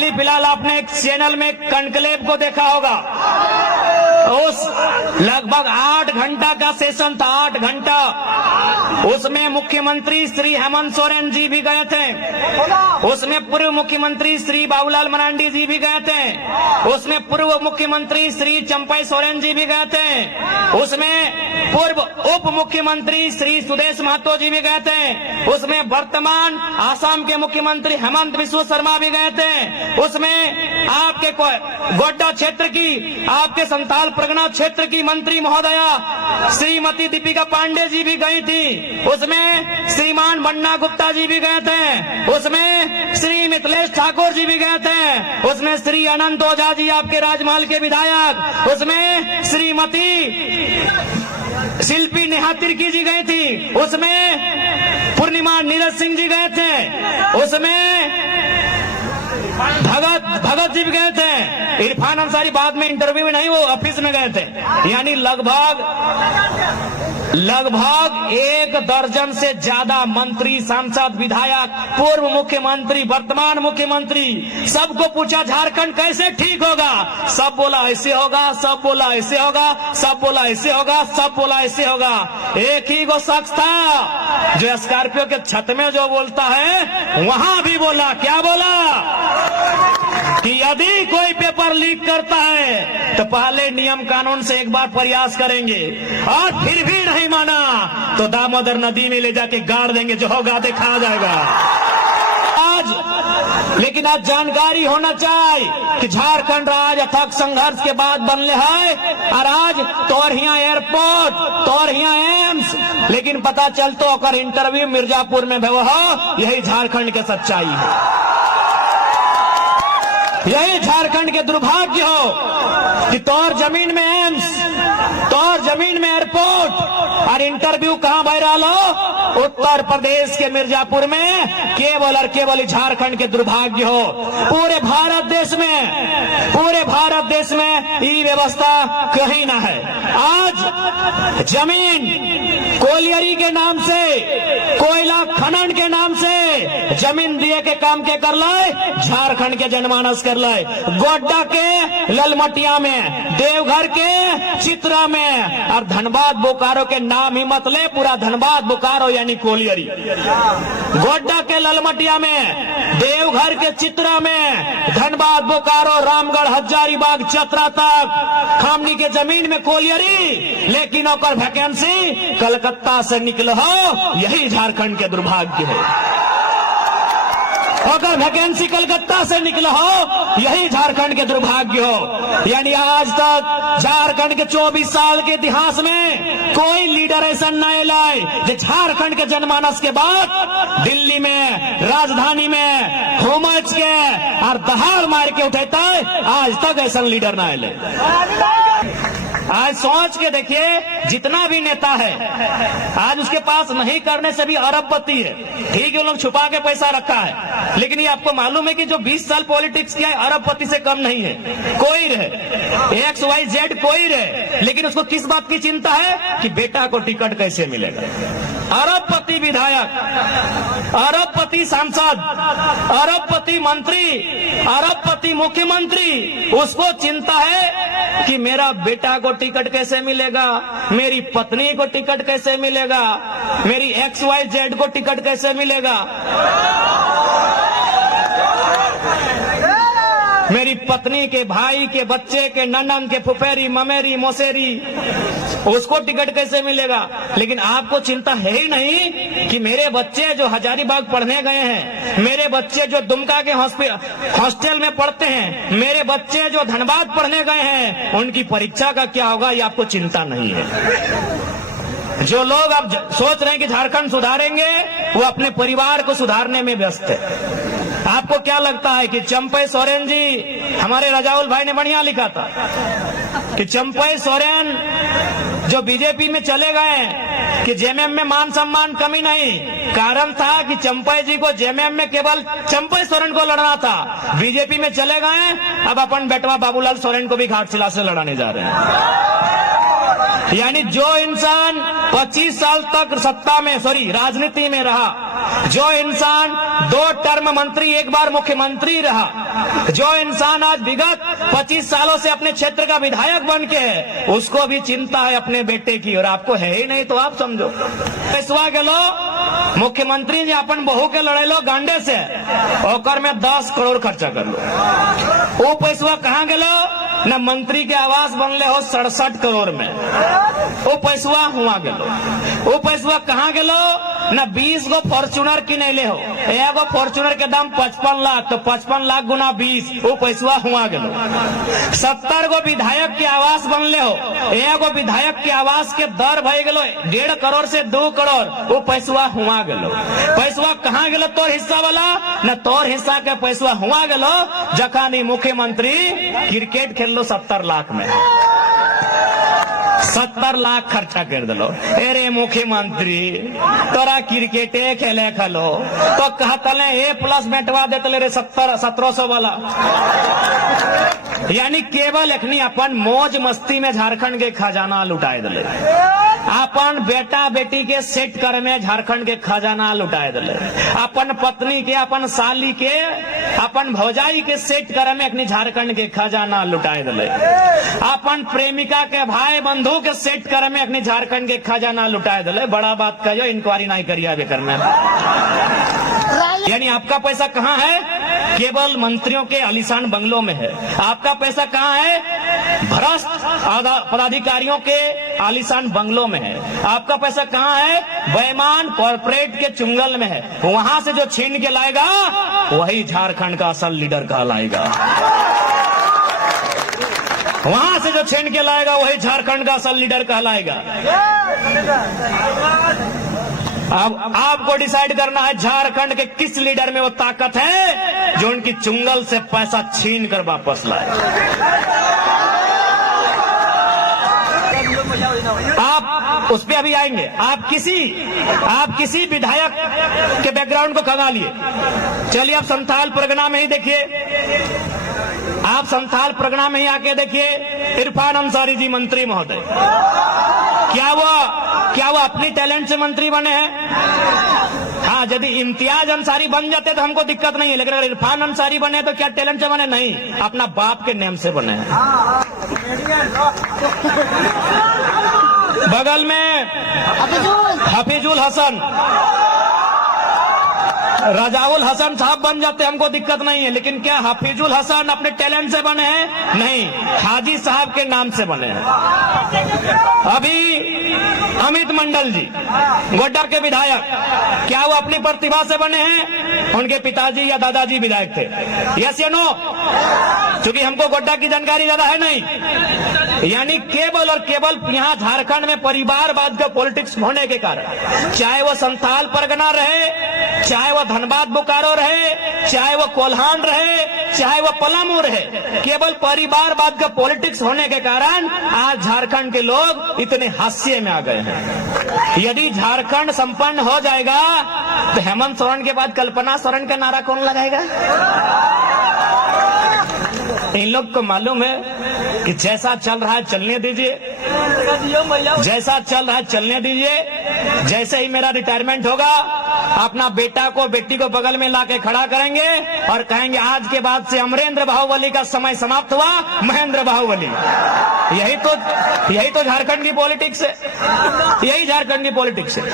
हाल ही फिलहाल आपने एक चैनल में कॉन्क्लेव को देखा होगा, उस लगभग 8 घंटा का सेशन था, 8 घंटा। उसमें मुख्यमंत्री श्री हेमंत सोरेन जी भी गए थे, उसमें पूर्व मुख्यमंत्री श्री बाबूलाल मरांडी जी भी गए थे, उसमें पूर्व मुख्यमंत्री श्री चंपई सोरेन जी भी गए थे, उसमें पूर्व उप मुख्यमंत्री श्री सुदेश महतो जी भी गए थे, उसमें वर्तमान आसाम के मुख्यमंत्री हेमंत बिस्व शर्मा भी गए थे, उसमें आपके गोड्डा क्षेत्र की, आपके संथाल परगना क्षेत्र की मंत्री महोदया श्रीमती दीपिका पांडे जी भी गई थी, उसमें श्रीमान बन्ना गुप्ता जी भी गए थे, उसमें श्री मिथिलेश ठाकुर जी भी गए थे, उसमें श्री अनंत ओझा जी आपके राजमहल के विधायक, उसमें श्रीमती शिल्पी नेहा तिर्की जी गई थी, उसमें पूर्णिमा नीरज सिंह जी गए थे, उसमें भगत जी भी गए थे, इरफान अंसारी बाद में इंटरव्यू में नहीं, वो ऑफिस में गए थे। यानी लगभग 1 दर्जन से ज्यादा मंत्री, सांसद, विधायक, पूर्व मुख्यमंत्री, वर्तमान मुख्यमंत्री, सबको पूछा झारखंड कैसे ठीक होगा, सब बोला ऐसे होगा, सब बोला ऐसे होगा, सब बोला ऐसे होगा, सब बोला ऐसे होगा। एक ही वो शख्स था जो स्कॉर्पियो के छत में जो बोलता है वहां भी बोला, क्या बोला कि यदि कोई पेपर लीक करता है तो पहले नियम कानून से एक बार प्रयास करेंगे, और फिर भी नहीं माना तो दामोदर नदी में ले जाके गाड़ देंगे, जो होगा देखा जाएगा। लेकिन आज जानकारी होना चाहिए कि झारखंड राज्य अथक संघर्ष के बाद बनले है, और आज तोर हिया एयरपोर्ट, तोर हिया एम्स, लेकिन पता चलतो अगर इंटरव्यू मिर्जापुर में भव हो, यही झारखंड के सच्चाई है, यही झारखंड के दुर्भाग्य हो कि तोर जमीन में एम्स, तोर जमीन में एयरपोर्ट, और इंटरव्यू कहां बह रहा हो, उत्तर प्रदेश के मिर्जापुर में, केवल और केवल झारखंड के दुर्भाग्य हो। पूरे भारत देश में ये व्यवस्था कहीं ना है। आज जमीन कोलियरी के नाम से, कोयला खनन के नाम से जमीन दिए के काम के कर लाए, झारखंड के जनमानस कर लाए, गोड्डा के ललमटिया में, देवघर के चित्रा में, और धनबाद बोकारो के नाम ही मत ले, पूरा धनबाद बोकारो यानी कोलियरी, गोड्डा के ललमटिया में, देवघर के चित्रा में, धनबाद बोकारो, रामगढ़, हजारीबाग, चतरा तक खामनी के जमीन में कोलियरी, लेकिन ओकर वैकेंसी कलकत्ता से निकल हो, यही झारखंड के दुर्भाग्य है। अगर वैकेंसी कलकत्ता से निकला हो, यही झारखंड के दुर्भाग्य हो। यानी आज तक झारखंड के 24 साल के इतिहास में कोई लीडर ऐसा नहीं लाए जो झारखंड के जनमानस के बाद दिल्ली में, राजधानी में हुमच के और दहाड़ मार के उठेता है, आज तक ऐसा लीडर ना ले। आज सोच के देखिए, जितना भी नेता है आज उसके पास नहीं करने से भी अरबपति है, ठीक है, लोग छुपा के पैसा रखा है, लेकिन ये आपको मालूम है कि जो 20 साल पॉलिटिक्स किया है अरबपति से कम नहीं है। कोई रहे XYZ कोई रहे, लेकिन उसको किस बात की चिंता है कि बेटा को टिकट कैसे मिलेगा। अरबपति विधायक, अरबपति सांसद, अरबपति मंत्री, अरबपति मुख्यमंत्री, उसको चिंता है कि मेरा बेटा को टिकट कैसे मिलेगा, मेरी पत्नी को टिकट कैसे मिलेगा, मेरी XYZ को टिकट कैसे मिलेगा, मेरी पत्नी के भाई के बच्चे के ननन के फुफेरी ममेरी मौसेरी, उसको टिकट कैसे मिलेगा। लेकिन आपको चिंता है ही नहीं कि मेरे बच्चे जो हजारीबाग पढ़ने गए हैं, मेरे बच्चे जो दुमका के हॉस्टल में पढ़ते हैं, मेरे बच्चे जो धनबाद पढ़ने गए हैं, उनकी परीक्षा का क्या होगा, ये आपको चिंता नहीं है। जो लोग अब सोच रहे हैं कि झारखंड सुधारेंगे, वो अपने परिवार को सुधारने में व्यस्त है। आपको क्या लगता है कि चंपई सोरेन जी, हमारे रजाउल भाई ने बढ़िया लिखा था कि चंपई सोरेन जो बीजेपी में चले गए कि जेएमएम में मान सम्मान कमी नहीं, कारण था कि चंपई जी को जेएमएम में केवल चंपई सोरेन को लड़ना था, बीजेपी में चले गए, अब अपन बेटवा बाबूलाल सोरेन को भी घाटशिला से लड़ाने जा रहे हैं। यानी जो इंसान 25 साल तक राजनीति में रहा, जो इंसान 2 टर्म मंत्री, एक बार मुख्यमंत्री रहा, जो इंसान आज विगत 25 सालों से अपने क्षेत्र का विधायक बन के है, उसको भी चिंता है अपने बेटे की, और आपको है ही नहीं तो आप समझो। पैसवा गेलो मुख्यमंत्री जी अपन बहू के लड़ेलो गांडे से, ओकर में 10 करोड़ खर्चा कर लो। वो पैसवा कहाँ गेलो? न मंत्री के आवास बनले हो 67 करोड़ में, वो पैसवा हुआ गेलो। वो पैसवा कहाँ गेलो? न 20 गो फॉर्चूनर किनेले हो, एगो फॉर्चूनर के दाम 55 लाख, तो 55 लाख गुना 20, वो पैसवा हुआ गेलो। 70 गो विधायक के आवास बनले हो, एगो विधायक के आवास के दर भय गेलो 1.5 करोड़ से 2 करोड़, वो पैसवा हुआ गेलो। पैसवा कहाँ गेलो? तोर हिस्सा वाला न, तोर हिस्सा के पैसवा हुआ गेलो जखानी मुख्यमंत्री क्रिकेट खेल लो 70 लाख में, 70 लाख खर्चा कर दिलो। अरे मुख्यमंत्री तोरा क्रिकेटे खेले खलो तो कहतले A+ बैठवा देते रे 1700 वाला। यानी केवल एखनी अपन मौज मस्ती में झारखंड के खजाना लुटाए दिले, अपन बेटा बेटी के सेट कर में झारखंड के खजाना लुटाए दिले, अपन पत्नी के, अपन साली के, अपन भौजाई के सेट कर में एखनी झारखंड के खजाना लुटाए दिले, अपन प्रेमिका के भाई बंधु के सेट कर में एखनी झारखंड के खजाना लुटाए दिले। बड़ा बात कहियो, इंक्वायरी नहीं करिए बेकर में। यानी आपका पैसा कहाँ है? केवल मंत्रियों के आलीशान बंगलों में है। आपका पैसा कहाँ है? भ्रष्ट पदाधिकारियों के आलीशान बंगलों में है। आपका पैसा कहाँ है? बेईमान कॉर्पोरेट के चुंगल में है। वहां से जो छीन के लाएगा वही झारखंड का असल लीडर कहलाएगा। वहां से जो छीन के लाएगा वही झारखंड का असल लीडर कहलाएगा। अब आपको डिसाइड करना है झारखंड के किस लीडर में वो ताकत है जो उनकी चुंगल से पैसा छीन कर वापस लाए। आप उस पे अभी आएंगे। आप किसी विधायक के बैकग्राउंड को खंगा लिए। चलिए आप संथाल परगना में ही देखिए, आप संथाल परगना में ही आके देखिए इरफान अंसारी जी मंत्री महोदय, क्या वो अपनी टैलेंट से मंत्री बने हैं? हाँ, यदि इम्तियाज अंसारी बन जाते तो हमको दिक्कत नहीं है, लेकिन अगर इरफान अंसारी बने तो क्या टैलेंट से बने? नहीं, अपना बाप के नेम से बने हैं। बगल में हफीजुल हसन, रजाउल हसन साहब बन जाते हमको दिक्कत नहीं है, लेकिन क्या हफीजुल हसन अपने टैलेंट से बने हैं? नहीं, हाजी साहब के नाम से बने हैं। अभी अमित मंडल जी गोड्डा के विधायक, क्या वो अपनी प्रतिभा से बने हैं? उनके पिताजी या दादाजी विधायक थे। यस या नो? क्योंकि हमको गोड्डा की जानकारी ज्यादा है नहीं। यानी केवल और केवल यहाँ झारखंड में परिवारवाद का पॉलिटिक्स होने के कारण, चाहे वो संथाल परगना रहे, चाहे वो धनबाद बोकारो रहे, चाहे वो कोल्हान रहे, चाहे वो पलामू रहे, केवल परिवारवाद का पॉलिटिक्स होने के कारण आज झारखंड के लोग इतने हास्य में आ गए हैं। यदि झारखंड संपन्न हो जाएगा तो हेमंत सोरेन के बाद कल्पना सोरेन का नारा कौन लगाएगा? इन लोग को मालूम है कि जैसा चल रहा है चलने दीजिए, जैसा चल रहा है चलने दीजिए। जैसे ही मेरा रिटायरमेंट होगा, अपना बेटा को बेटी को बगल में लाके खड़ा करेंगे और कहेंगे आज के बाद से अमरेंद्र बाहुबली का समय समाप्त हुआ, महेंद्र बाहुबली। यही तो झारखंड की पॉलिटिक्स है, यही झारखंड की पॉलिटिक्स है।